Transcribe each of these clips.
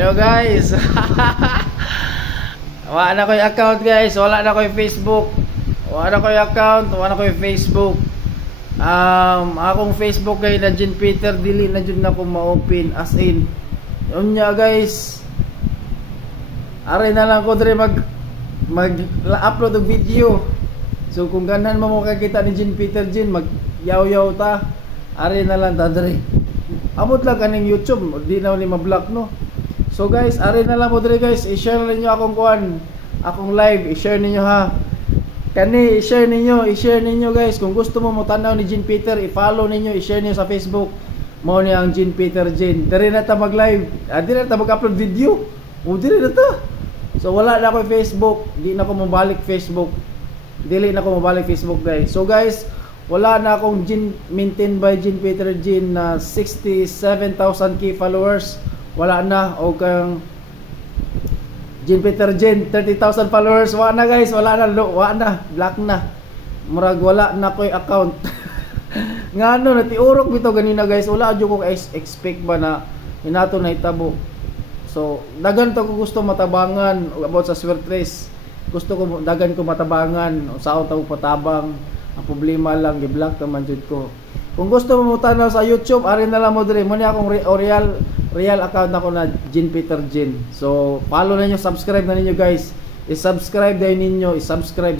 Yo guys. Wala na ko yung account guys. Wala na ko yung Facebook. Wala na ko yung account. Wala na ko yung Facebook. Akong Facebook guys na Jean Peter dili na jud na ko ma-open as in. Yun niya guys. Aray na lang ko dre mag-upload og video. So kung ganan mo makakita ni Jean Peter Jean mag-yaw-yaw ta. Aray na lang ta dre. Amot lang kaning YouTube, di na ni ma-block no. So guys, aray na lang mo dre guys, i-share ninyo akong akong live, i-share ninyo ha. Kani i-share ninyo guys. Kung gusto mo tanaw ni Jean Peter, i-follow ninyo, i-share niyo sa Facebook. Mo ni ang Jean Peter Jean. Dire na ta mag-live. Dire na ta mag-upload video. Dire na ta. So wala na ako Facebook, di na ako mabalik Facebook. Dili na ako mabalik Facebook guys. So guys, wala na akong Jean maintained by Jean Peter Jean na 67,000k followers. Wala na. O kang Jean Peter Jean 30,000 followers. Wala na guys. Wala na. Wala na. Black na. Murag wala na ko yung account. Nga ano, natiurok bito ganina guys. Wala adyo ko expect ba na hinato na itabo. So dagan to ko gusto matabangan about sa swerte race. Gusto ko dagan ko matabangan. Sao tao patabang. Ang problema lang gi-block naman jud ko. Kung gusto mo tanaw sa YouTube, ari na lang mo dire. Mo ni akong real account ako na Jean Peter Jean. So follow na niyo, subscribe na ninyo guys. I-subscribe din ninyo, subscribe.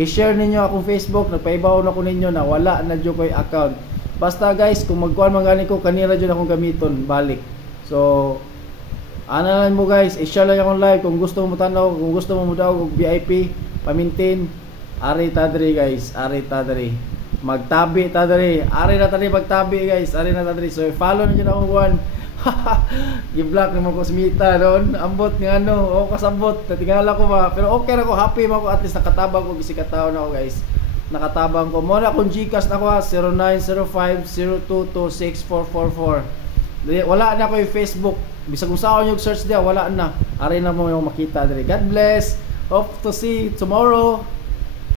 I-share ninyo akong Facebook, nagpaibaw na ko ninyo na wala na jud koy account. Basta guys, kung magkuan man gani ko kanira jud akong gamiton balik. So ano lang mo guys, i-share lang akong live kung gusto mo tanaw, kung gusto mo daw og VIP, pa-maintain. Ari tadri guys, ari tadri. Magtabi tadri. Ari na tadri magtabi guys. Ari na tadri. So follow niyo na akong kuan. Gi-block naman ko smita doon. Ambot nga ano, o kasambot. Natingala ko ba. Pero okay na ko, happy man ko at least nakatabang ko gisikataw na ako guys. Nakatabang ko. Mo na akong GCash na ko 090502264444. Wala na ko yung Facebook. Bisag kung saan yung search dia, wala na. Ari na mo yung makita diri. God bless. Hope to see you tomorrow.